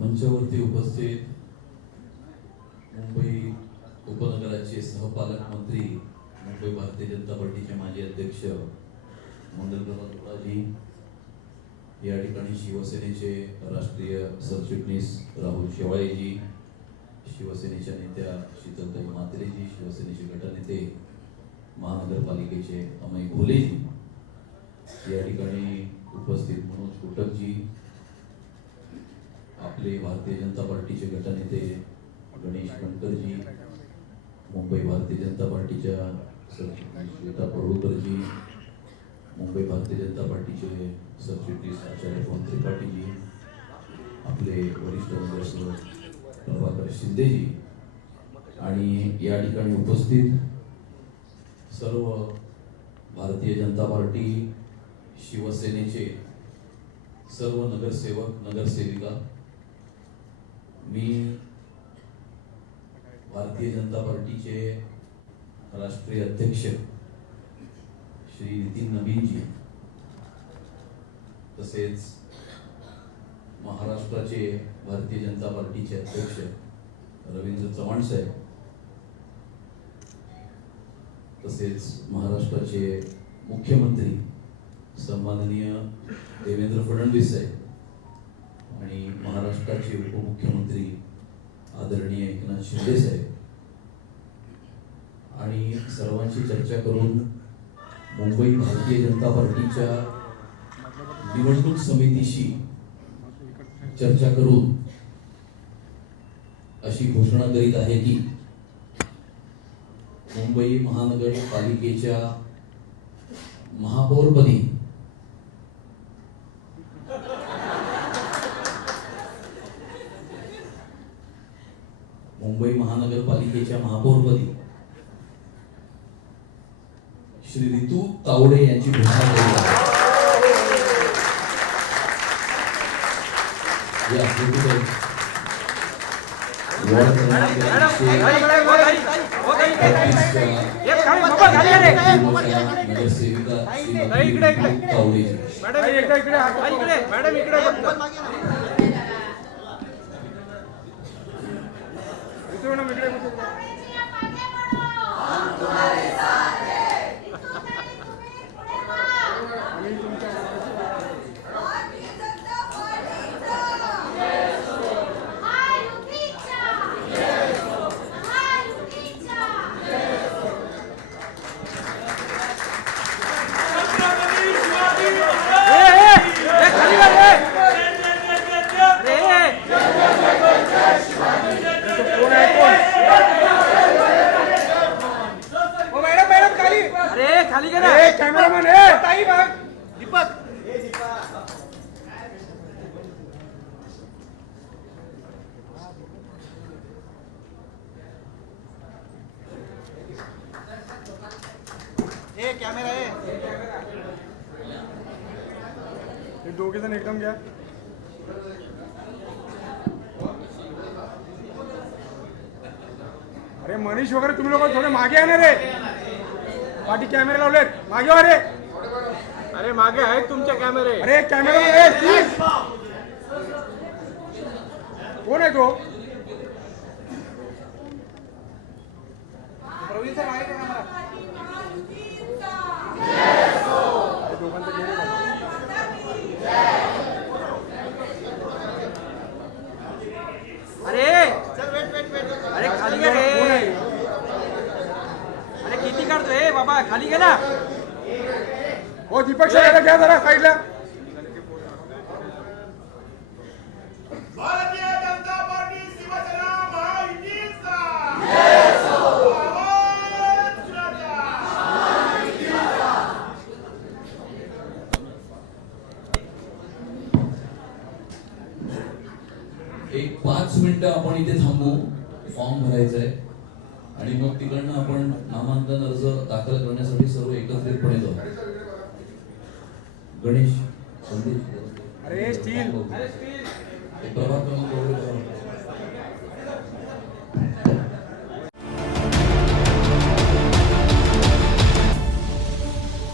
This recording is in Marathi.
मंचावरती उपस्थित मुंबई उपनगराचे सहपालक मंत्री, मुंबई भारतीय जनता पार्टीचे माजी अध्यक्ष मंडलप्रधान तुळाजी, या ठिकाणी शिवसेनेचे राष्ट्रीय सरचिटणीस राहुल शेवाळेजी, शिवसेनेच्या नेत्या शीतलताई म्हात्रेजी, शिवसेनेचे गटनेते महानगरपालिकेचे अमय घोलेजी, या ठिकाणी उपस्थित मनोज कोटकजी, आपले भारतीय जनता पार्टीचे गटनेते गणेश कणकरजी, मुंबई भारतीय जनता पार्टीच्या सरचिटणीस श्वेता पडळकरजी, मुंबई भारतीय जनता पार्टीचे सरचिटणीस आचार्य पवन त्रिपाठीजी, आपले वरिष्ठ नगरसेवक प्रभाकर शिंदेजी आणि या ठिकाणी उपस्थित सर्व भारतीय जनता पार्टी शिवसेनेचे सर्व नगरसेवक नगरसेविका, मी भारतीय जनता पार्टीचे राष्ट्रीय अध्यक्ष श्री नितीन नवीनजी, तसेच महाराष्ट्राचे भारतीय जनता पार्टीचे अध्यक्ष रवींद्र चव्हाण साहेब, तसेच महाराष्ट्राचे मुख्यमंत्री सन्माननीय देवेंद्र फडणवीस साहेब आणि महाराष्ट्राचे उपमुख्यमंत्री आदरणीय एकनाथ शिंदे साहेब, आणि सर्वांची चर्चा करून मुंबई भारतीय जनता पार्टीच्या निवडणूक समितीशी चर्चा करून अशी घोषणा करीत आहे की मुंबई महानगरपालिकेच्या महापौरपदी श्री रितू तावडे यांची घोषणा केली आहे। कैमरामैन है दीपक, ये कैमरा है, ये दोघे जण एकदम घ्या। अरे मनीष वगैरे तुम्ही लोक थोडे मागे आहे ना रे, पाठी कॅमेरे लावलेत, मागे वा रे। अरे मागे आहेत तुमचे कॅमेरे। अरे कॅमेरा कोण आहे तो? प्रवीण सर आहे का? अरे चल वेट अरे खाली घे रे, अरे किती काढतोय बाबा, खाली घे ना। हो दीपक सर घ्या जरा साईडला। भारतीय जनता पार्टी शिवसेना महायुतीचा एक 5 मिनिटं आपण इथे थांबू, फॉर्म भरायचा आहे आणि मग तिकडनं आपण नामांकन अर्ज दाखल करण्यासाठी सर्व एकत्रितपणे जाऊ। गणेश संदेश, अरे स्टील प्रभात